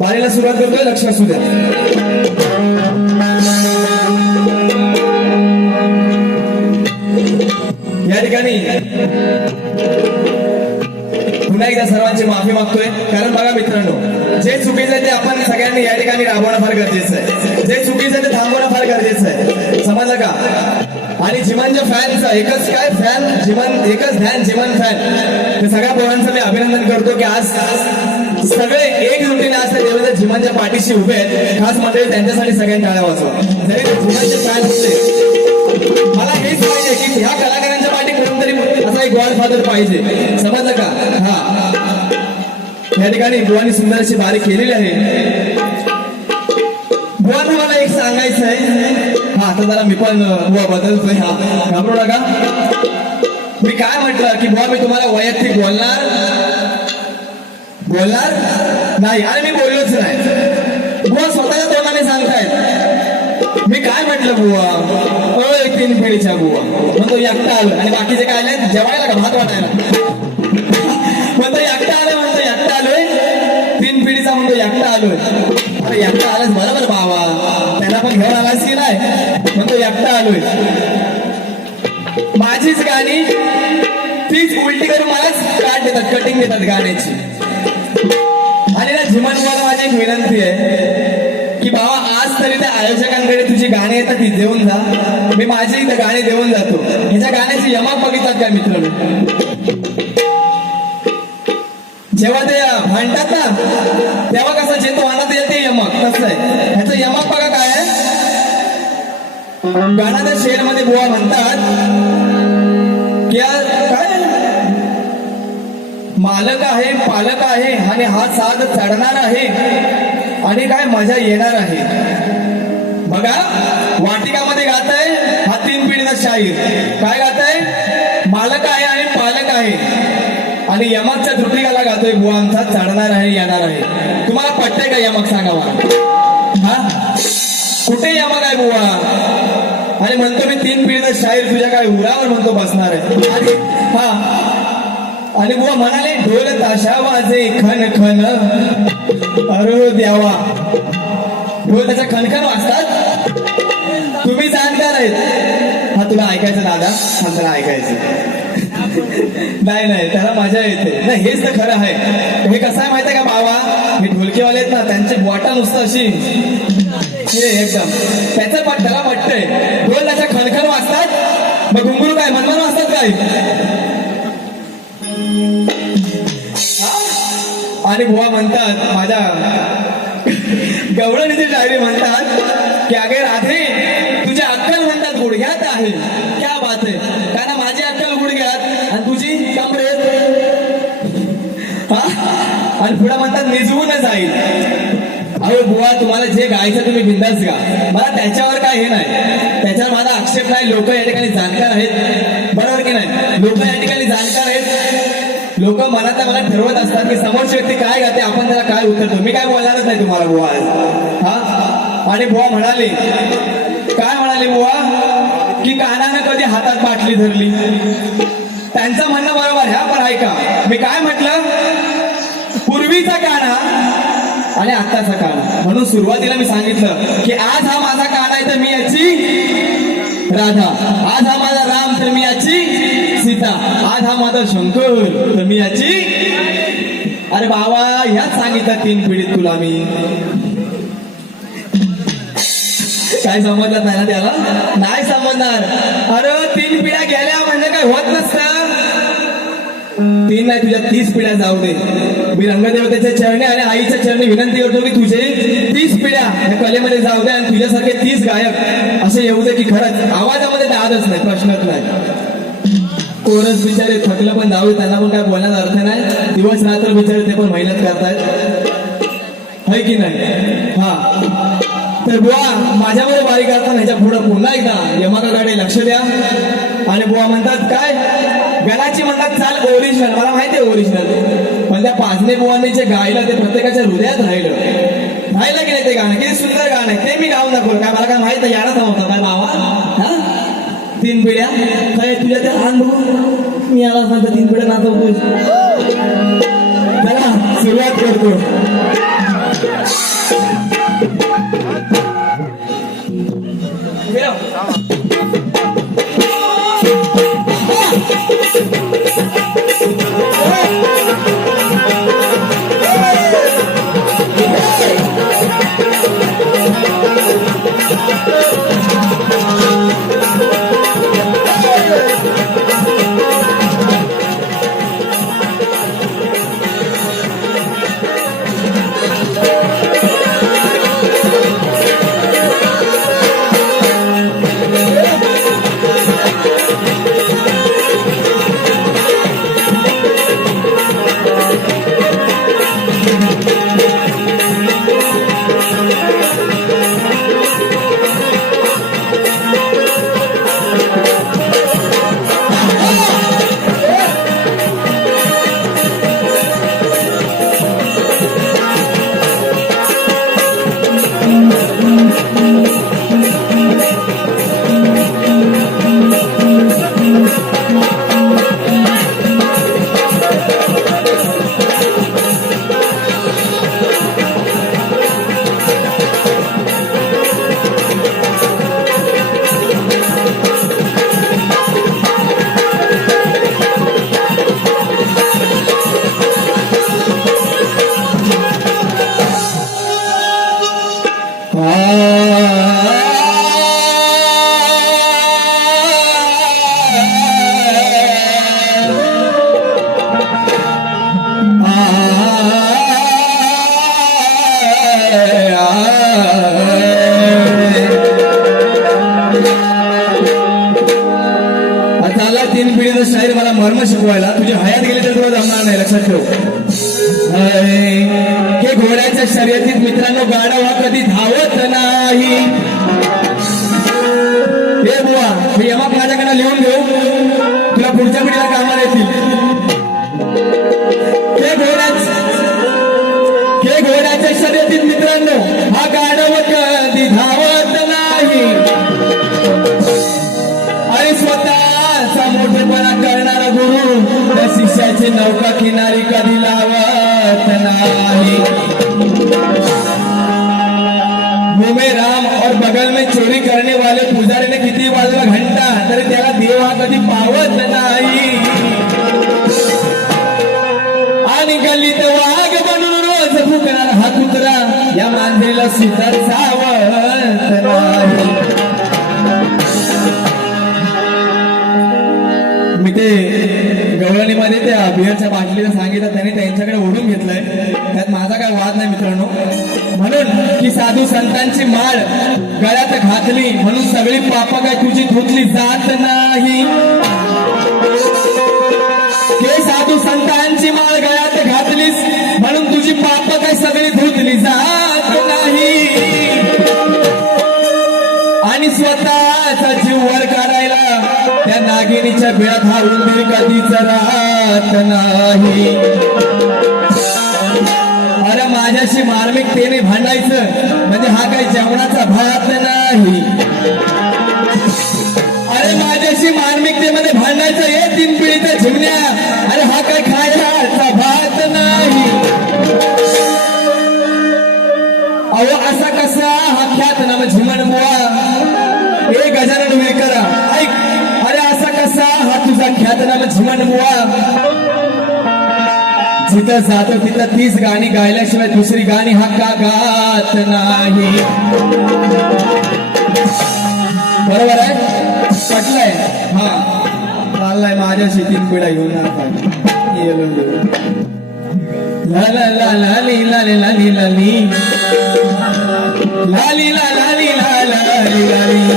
पाहायला सुरुवात करतोय लक्ष असू द्या. या ठिकाणी पुन्हा एकदा सर्वांची माफी मागतोय. कारण बघा मित्रांनो जे चुकीचं आहे ते आपण सगळ्यांनी या ठिकाणी राबवणं फार गरजेचं आहे. जे चुकीचं आहे ते थांबवणं फार गरजेचं आहे. समजलं का? आणि जिमानच्या फॅनचं एकच काय फॅन जिमान एकच ध्यान जिमान फॅन सगळ्या पोरांचं मी अभिनंदन करतो की आज सगळे एकजुटीने आज त्या देवेंद्र म्हणजे जिमानच्या पाठीशी उभे आहेत. खास म्हणजे त्यांच्यासाठी सगळ्यांनी टाळ्या वाजवा. जरी फॅन होते मला हेच पाहिजे की ह्या कलाकारांच्या पाठी कोणतरी असा एक गॉडफादर पाहिजे. समजलं का? हा. या ठिकाणी बुवानी सुंदर अशी बारी केलेली आहे. बुवांना मला एक सांगायचं आहे. हा आता जरा मी पण बुवा बदलतोय. हा. घाबरू नका. मी काय म्हटलं की बुवा मी तुम्हाला वैयक्तिक बोलणार. बोलणार? नाही आणि मी बोललोच नाही. बुवा स्वतःच्या तोंडाने सांगतायत. मी काय म्हटलं बुवा? अ एक तीन पिढीच्या बुवा. म्हणतो एकटा आलो आणि बाकीचे काय आले जेवायला का भात वाटायला? म्हणतो एकटा आलोय म्हणतो एकटा आलोय. तीन पिढीचा म्हणतो एकटा आलोय. अरे एकटा आलास बरोबर बाबा त्याला पण घेऊन आलास की नाही? म्हणतो एकटा आलोय. माझीच गाणी तीच उलटी करून मलाच काट देतात कटिंग देतात गाण्याची. आणि माझी एक विनंती आहे की बाबा आज तरी त्या आयोजकांकडे तुझी गाणी येतात ती देऊन जा. मी माझी इथं गाणी देऊन जातो. ह्याच्या गाण्याची यमा बघिततात काय मित्रांनो? जेव्हा ते म्हणतात ना तेव्हा कसं जे तो आणत येते यमक कसं आहे. ह्याचं यमक बघा काय आहे. गाण्याच्या शेरमध्ये बुवा म्हणतात मालक आहे पालक आहे आणि हा साथ चढणार आहे. आणि काय मजा येणार आहे. बघा वाटिकामध्ये गात आहे हा तीन पिढीचा शाहीर. काय गात आहे मालक आहे आणि पालक आहे. आणि यमकच्या त्रुटिकाला गातोय बुवा आमचा चढणार आहे येणार आहे. तुम्हाला पटतंय का यमक सांगावा? हा? कुठे यमक आहे बुवा? आणि म्हणतो मी तीन पिढीचा शाहीर तुझ्या काय उरावर म्हणतो बसणार आहे. हा. आणि बुवा म्हणाले ढोल ताशा वाजे खन खन. अरे देवा. ढोल त्याचा खनखन वाजतात? तुम्ही जाणकार आहेत. हा तुला ऐकायचं दादा? हा तुला ऐकायचं. नाही नाही त्याला मजा येते. नाही हेच तर खरं आहे. हे कसं आहे माहितीये का बाबा? हे ढोलकेवाले आहेत ना त्यांचे बोटा नुसतं अशी. हे एकदम. त्याचं पण त्याला वाटतंय. ढोल त्याच्या खणखण वाजतात? मग घुंगरू काय मनमन वाजतात काय? आणि बुवा म्हणतात माझ्या गवळणीची डायरी म्हणतात की अगे राधे तुझी अक्कल म्हणतात गुडघ्यात आहे. क्या बात आहे कारण माझी अक्कल गुडघ्यात. आणि तुझी कमरेत आणि पुढे म्हणतात निजवून जाईल. अहो बुवा तुम्हाला जे गायचं तुम्ही बिंदास गा. मला त्याच्यावर काय हे नाही. त्याच्यावर माझा आक्षेप नाही. लोक या ठिकाणी जाणकार आहेत. बरोबर की नाही? लोक या ठिकाणी जाणकार लोक मनात मला ठरवत असतात की समोरची व्यक्ती काय गाते आपण त्याला काय उतरतो मी काय बोलणारच नाही तुम्हाला बुवा. आज हा? आणि बुवा म्हणाले काय म्हणाले बुवा? की कानानं कधी हातात बाटली धरली? त्यांचं म्हणणं बरोबर ह्या पण ऐका. मी काय म्हटलं? पूर्वीचा काना आणि आत्ताचा काना. म्हणून सुरुवातीला मी सांगितलं की आज हा माझा काना आहे तर मी याची राधा. आज हा माझा राम तर मी याची सीता. आज हा माझा शंकर तर मी याची अरे बाबा ह्याच सांगितलं तीन पिढीत तुला मी. काय समजलं नाही ना त्याला? नाही समजणार. अरे तीन पिढ्या गेल्या म्हणजे काय होत नसतं. तीन नाही तुझ्या तीस पिढ्या जाऊ दे. मी रंगदेवतेच्या चरणी आणि आईच्या चरणी विनंती करतो की तुझे तीस पिढ्या या कलेमध्ये जाऊ दे आणि तुझ्यासारखे तीस गायक असे येऊ दे की खरंच आवाज दादच नाही प्रश्नच नाही. कोरस बिचारे थकलं पण जाऊ त्यांना पण काय बोलण्याचा अर्थ नाही. दिवस रात्र बिचारे ते पण मेहनत करतायत. है की नाही? हा. तर बुवा माझ्यामध्ये बारीक करताना ह्याच्या पुढे पुन्हा एकदा यमाकाकडे लक्ष द्या. आणि बुवा म्हणतात काय? गणाची म्हणतात चाल ओरिजिनल मला माहिती आहे ओरिजिनल पण त्या पाचने बुवांनी जे गायलं ते प्रत्येकाच्या हृदयात राहिलं. राहिलं की नाही ते गाणं? किती सुंदर गाणं आहे. ते मी गाऊन दाखवलं काय मला काय माहीत आहे याला समजतं काय बाबा हा तीन पिढ्या काय तुझ्या त्या लहान भाऊ मी याला सांगतो तीन पिढ्या नाचवतोय चला सुरुवात करतो शाहीर शिकवायला तुझी हयात गेली तर तुला जमणार नाही लक्षात ठेव हाय. हे घोड्याच्या शर्यतीत मित्रांनो गाडव हा कधी धावत नाही हे बुवा हे यमा नौका किनारी कधी लावत नाही. मुंह राम और बगल में चोरी करने वाले पुजारी ने किती वाजला घंटा तरी त्याला देव हा कधी पावत नाही. आणि गल्लीत वाघ बनून रोज फुकणार हा कुत्रा या मांजरीला सुद्धा बिअरच्या सांगितलं त्यांनी त्यांच्याकडे ओढून घेतलंय. त्यात माझा काय वाद नाही मित्रांनो. म्हणून की साधू संतांची माळ गळ्यात घातली म्हणून सगळी पाप काय तुझी धुतली जात नाही. हे साधू संतांची माळ गळ्यात घातलीस म्हणून तुझी पाप काय सगळी धुतली जात त्या नागिनीच्या हा उंदीर कधीच राहत नाही. अरे माझ्याशी मार्मिकतेने भांडायचं म्हणजे हा काही जेवणाचा भात नाही. अरे माझ्याशी मार्मिकतेमध्ये भांडायचं हे तीन पिढीच्या झिमण्या. अरे हा काय खायचा जिथं जातो तिथं तीच गाणी गायल्याशिवाय दुसरी गाणी हा का गात नाही। बरोबर आहे? पटलंय? हा. चाललाय माझ्या शेतीत पिढा घेऊन लाली लाली लाली ला ला ला ला लाली लाली ला लाली